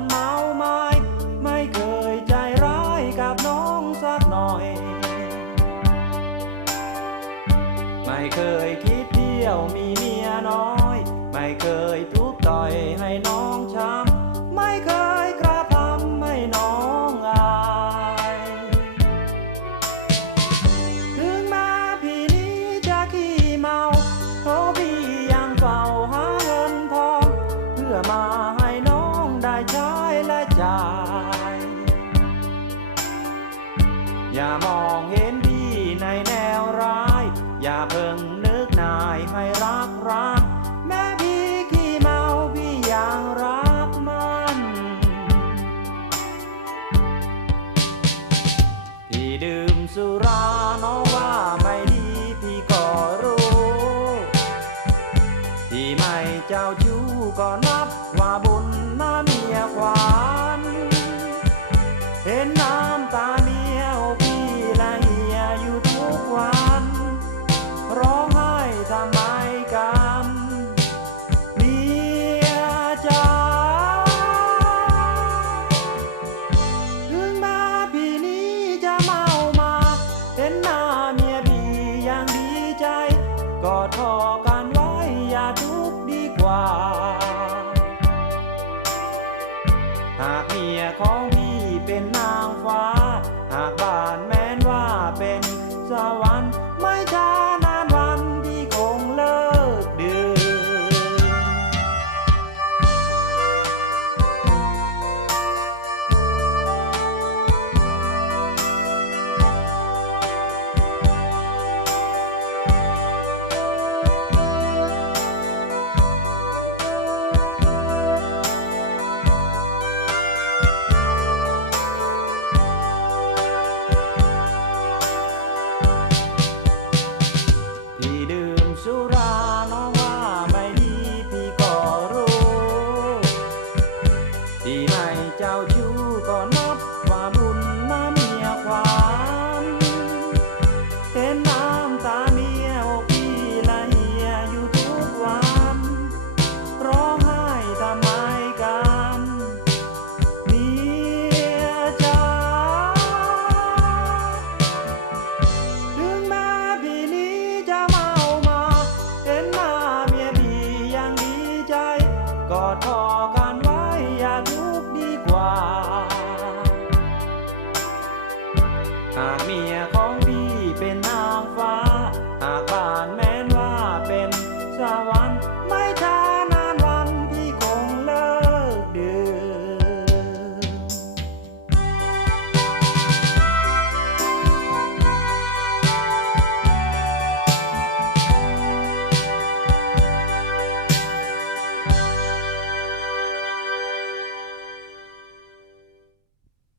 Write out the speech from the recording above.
นเมาไม้ไม่เคยใจร้ายกับน้องสักหน่อย ไม่เคยคิดเที่ยวมีเมียน้อย ไม่เคยทุบต่อยให้น้องช้ำไม่เคยกระทำให้น้องอายถึงมาพี่นี้จะขี้เมาเขาพี่ยังเฝ้าหาเงินทองเพื่อมาายอย่ามองเห็นดีในแนวร้าย อย่าเพิ่งนึกนายให้รักรัก แม่พี่ขี้เมาพี่ยังรักมัน พี่ดื่มสุราน้องว่าไม่ดีพี่ก็รู้ พี่ไม่เจ้าชู้ก็นับว่าบุญนั้น วขวานเห็นน้ำตาเมียวพี่ลหลยอยู่ทุกวัน ร้องไห้ทำไมกันเมียจ้าถึงแม้พี่นี้จะเมามา เห็นหน้าเมียพี่ย่างดีใจ ก็ทอกันไว้อย่าทุกข์ดีกว่า เป็นน จ้าชู้ก็นับว่าบุญนะเมียขวานเห็นน้ำตาเมียอกพี่ละเหียอยู่ทุกวันร้องไห้ทำไมกันเมียจ๋าถึงแม้พี่นี้จะเมามาเห็นหน้าเมียพี่ยังดีใจกอดคอกันไว้ หาเมียของ